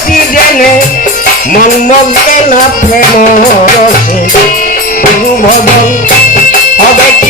অতি জেনে মন মগ্নে না প্রেম রসে। গুরু ভজন হবে কি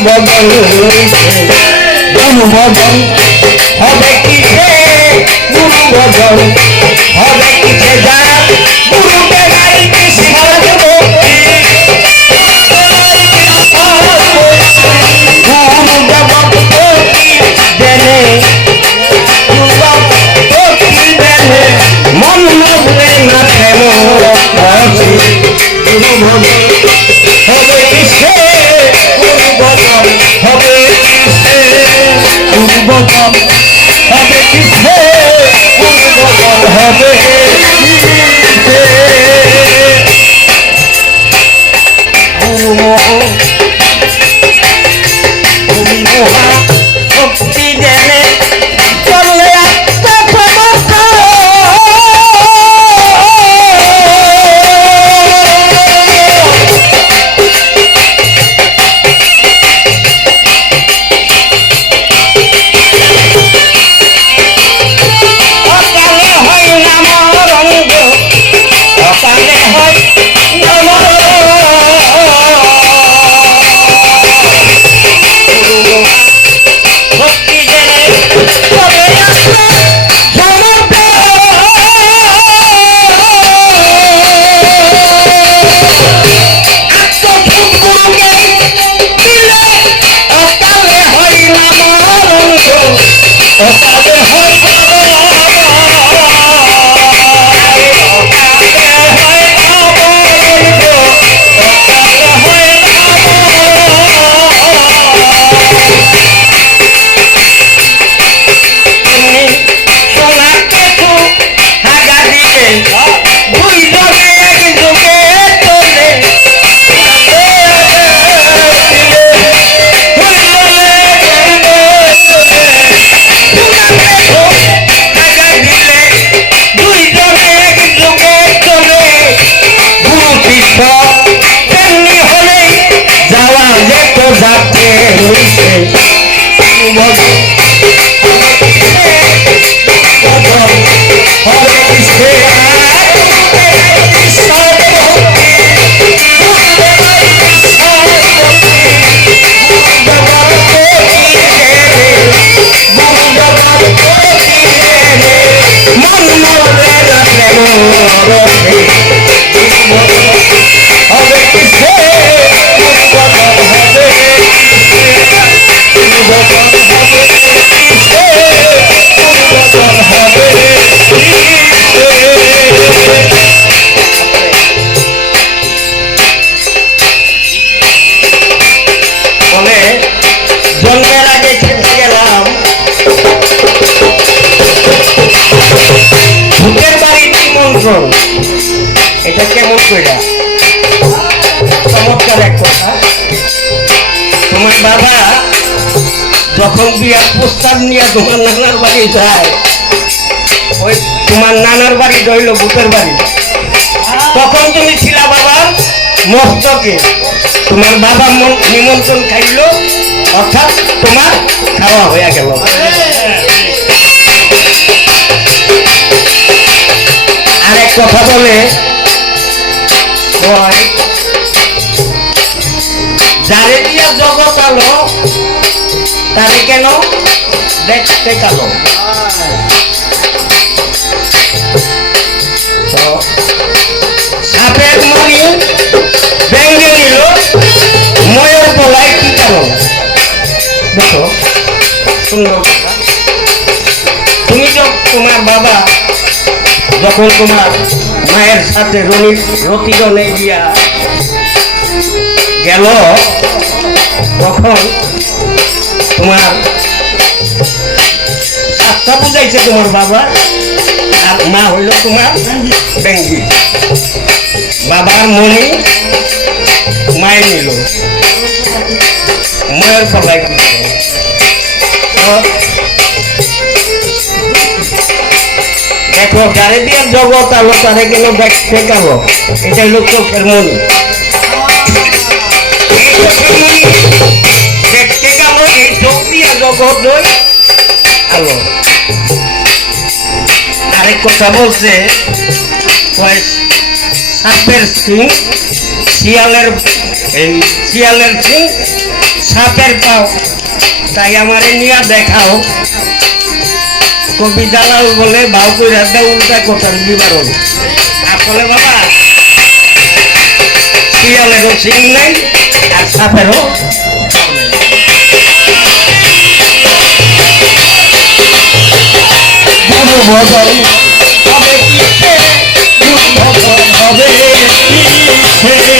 বদল হয়েছে গুরু বদল হবে কি রে গুরু বদল হবে কি সে যায় ভগবান হবে কিসে? ভগবান হবে কিসে? ভূমি মহা Hey. কইরা। চমৎকার তোমার বাবা যখন বিয়ার প্রস্তাব নিয়ে তোমার নানার বাড়ি যায়, ওই তোমার নানার বাড়ি রইল ভূতের বাড়ি। তখন তুমি ছিলা বাবা মস্তকে। তোমার বাবা মন- নিমন্ত্রণ খাইল, অর্থাৎ তোমার খাওয়া হয়ে গেল। আরেক কথা বলে কয়, যারে দিয়া জগৎ আলো তারে কেন দেখতে কালো? সাপের মনি ভেঙে নিল ময়ের গলায় কি কারণ? দেখো সুন্দর। যখন তোমার মায়ের সাথে রনি রতিরনে গিয়া গেল, তখন তোমার সাতটা বুঝাইছে তোমার বাবা আর মা হইল তোমার বেঙ্গি বাবার মনি মায়ের নিল। মায়ের পলাই দেখো গাড়ি দিয়ে জগৎ আলো তারে দেখতে কালো এটা হলো চোখের মনি। দেখতে এই চোখ দিয়ে আরেক কথা বলছে সাপের সিং শিয়ালের শিয়ালের সিং সাপের পাও। তাই আমারে নিয়ে দেখাও। কবি দালাল বলে বাউ কইরা দে, উল্টা কথার বিবরণ আসলে বাবা শিয়ালেরও সিং নাই, আর সাপেরও বদল হবে কিসে হবে কিসে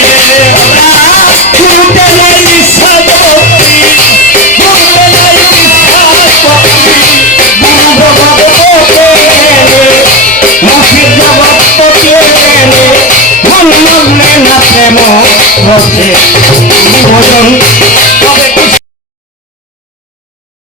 প্রেম হচ্ছে তবে